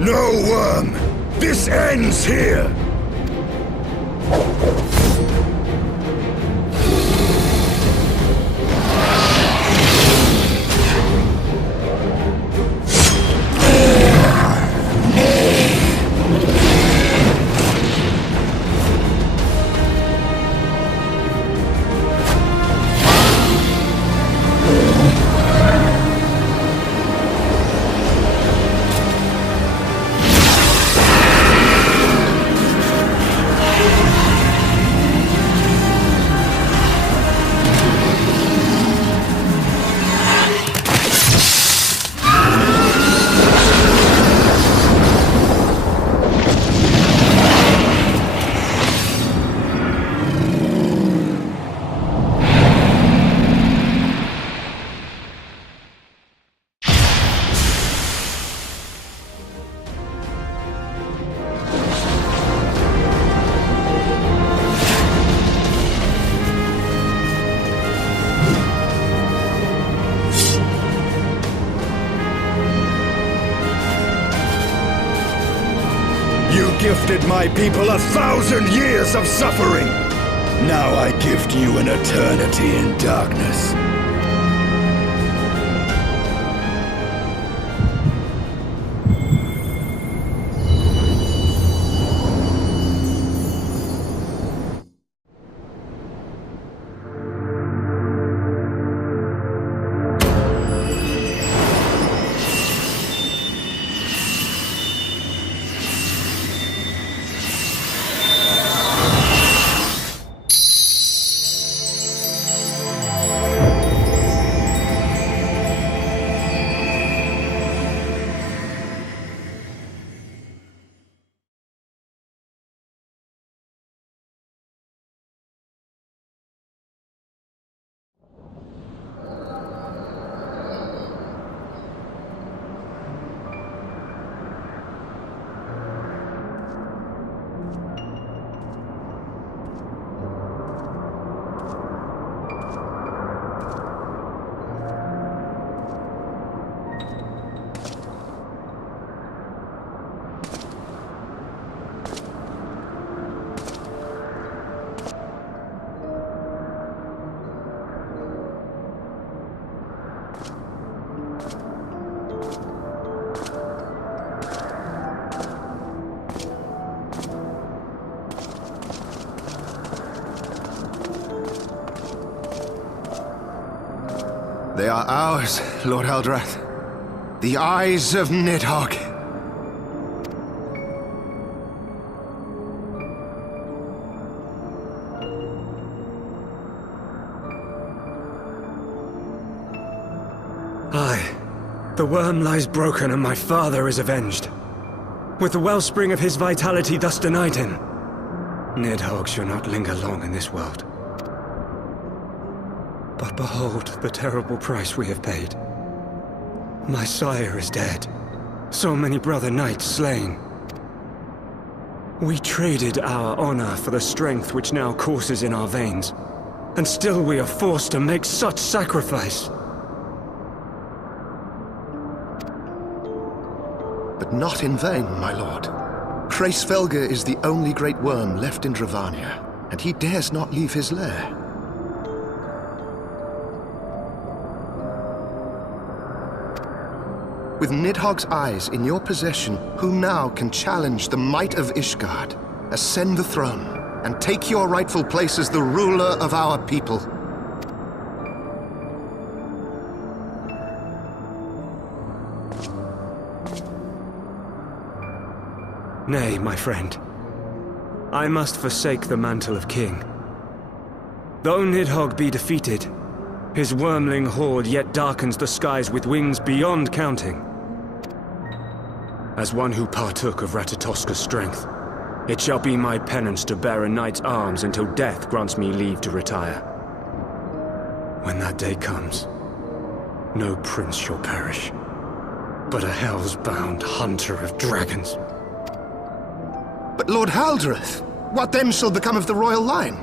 No, Worm! This ends here! Gifted my people 1,000 years of suffering! Now I gift you an eternity in darkness. They are ours, Lord Eldrath. The eyes of Nidhogg. Aye. The worm lies broken and my father is avenged. With the wellspring of his vitality thus denied him, Nidhogg shall not linger long in this world. But behold the terrible price we have paid. My sire is dead. So many brother knights slain. We traded our honor for the strength which now courses in our veins. And still we are forced to make such sacrifice. But not in vain, my lord. Hraesvelgr is the only great worm left in Dravania, and he dares not leave his lair. With Nidhogg's eyes in your possession, who now can challenge the might of Ishgard, ascend the throne, and take your rightful place as the ruler of our people? Nay, my friend. I must forsake the mantle of king. Though Nidhogg be defeated, his wormling horde yet darkens the skies with wings beyond counting. As one who partook of Ratatoska's strength, It shall be my penance to bear a knight's arms until death grants me leave to retire. When that day comes, no prince shall perish, but a hell's-bound hunter of dragons. But Lord Haldreth, what then shall become of the royal line?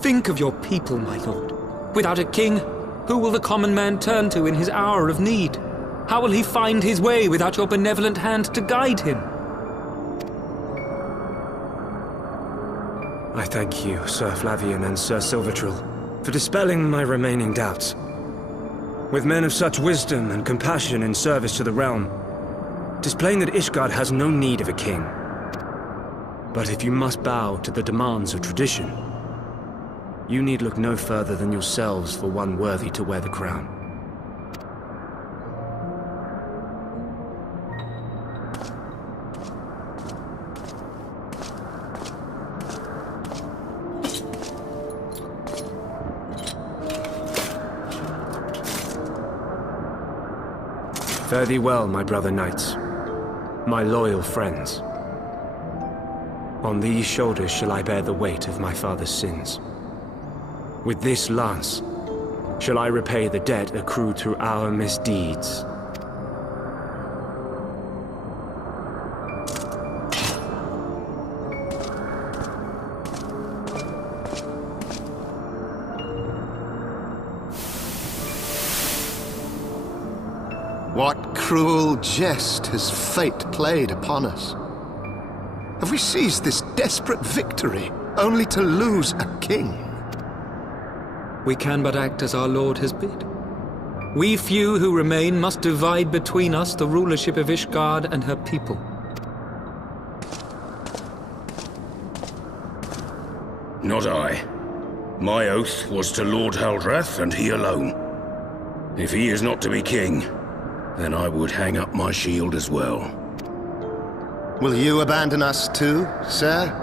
Think of your people, my lord. Without a king, who will the common man turn to in his hour of need? How will he find his way without your benevolent hand to guide him? I thank you, Sir Flavian and Sir Silvertrill, for dispelling my remaining doubts. With men of such wisdom and compassion in service to the realm, it is plain that Ishgard has no need of a king. But if you must bow to the demands of tradition, you need look no further than yourselves for one worthy to wear the crown. Fare thee well, my brother knights, my loyal friends. On these shoulders shall I bear the weight of my father's sins. With this lance shall I repay the debt accrued through our misdeeds. What cruel jest has fate played upon us? Have we seized this desperate victory only to lose a king? We can but act as our lord has bid. We few who remain must divide between us the rulership of Ishgard and her people. Not I. My oath was to Lord Haldreth and he alone. If he is not to be king, then I would hang up my shield as well. Will you abandon us too, sir?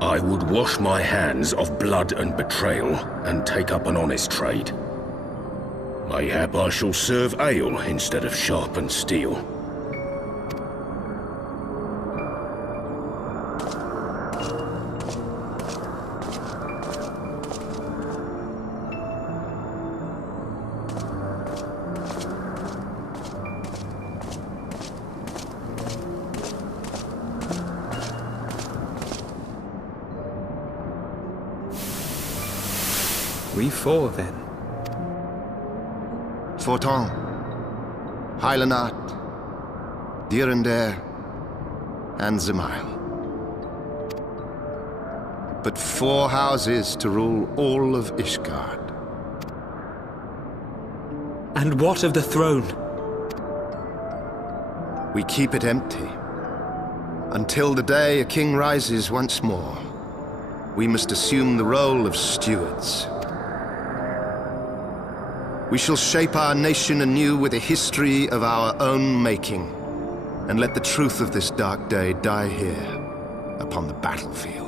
I would wash my hands of blood and betrayal and take up an honest trade. Mayhap I shall serve ale instead of sharpened steel. We four, then. Forton, Heilenat, Dyrendare, and Zemail. But 4 houses to rule all of Ishgard. And what of the throne? We keep it empty. Until the day a king rises once more, we must assume the role of stewards. We shall shape our nation anew with a history of our own making, and let the truth of this dark day die here, upon the battlefield.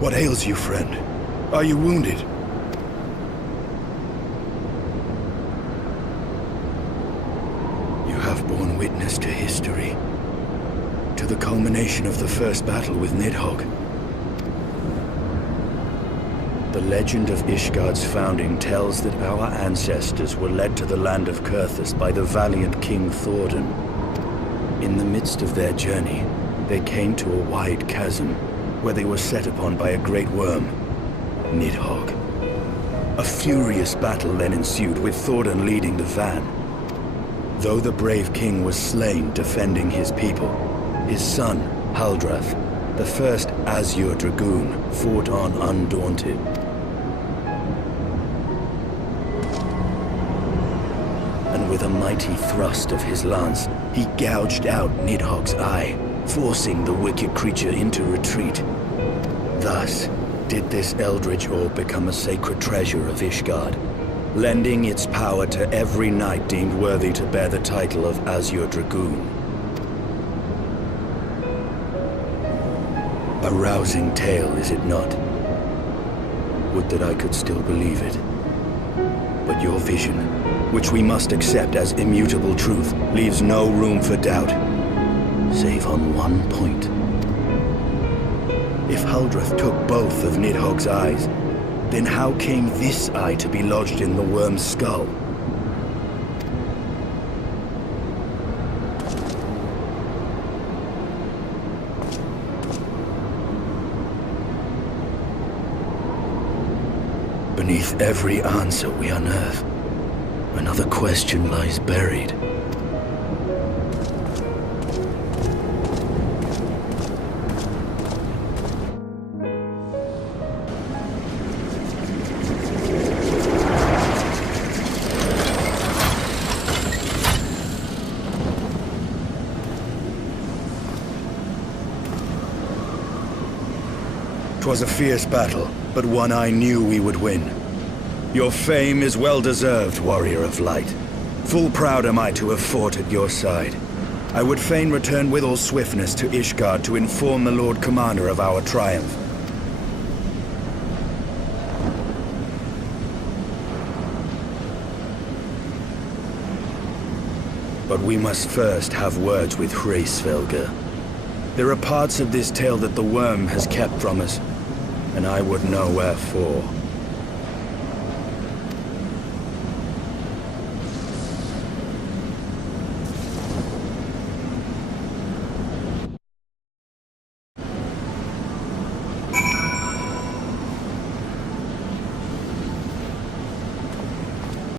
What ails you, friend? Are you wounded? You have borne witness to history. To the culmination of the first battle with Nidhogg. The legend of Ishgard's founding tells that our ancestors were led to the land of Kurthus by the valiant King Thordan. In the midst of their journey, they came to a wide chasm, where they were set upon by a great worm, Nidhogg. A furious battle then ensued, with Thordan leading the van. Though the brave king was slain defending his people, his son, Haldreth, the first Azure Dragoon, fought on undaunted. And with a mighty thrust of his lance, he gouged out Nidhogg's eye, forcing the wicked creature into retreat. Thus, did this eldritch orb become a sacred treasure of Ishgard, lending its power to every knight deemed worthy to bear the title of Azure Dragoon. A rousing tale, is it not? Would that I could still believe it. But your vision, which we must accept as immutable truth, leaves no room for doubt, save on one point. If Huldreth took both of Nidhogg's eyes, then how came this eye to be lodged in the worm's skull? Beneath every answer we unearth, another question lies buried. 'Twas a fierce battle, but one I knew we would win. Your fame is well deserved, warrior of light. Full proud am I to have fought at your side. I would fain return with all swiftness to Ishgard to inform the Lord Commander of our triumph. But we must first have words with Hraesvelgr. There are parts of this tale that the worm has kept from us, and I would know wherefore.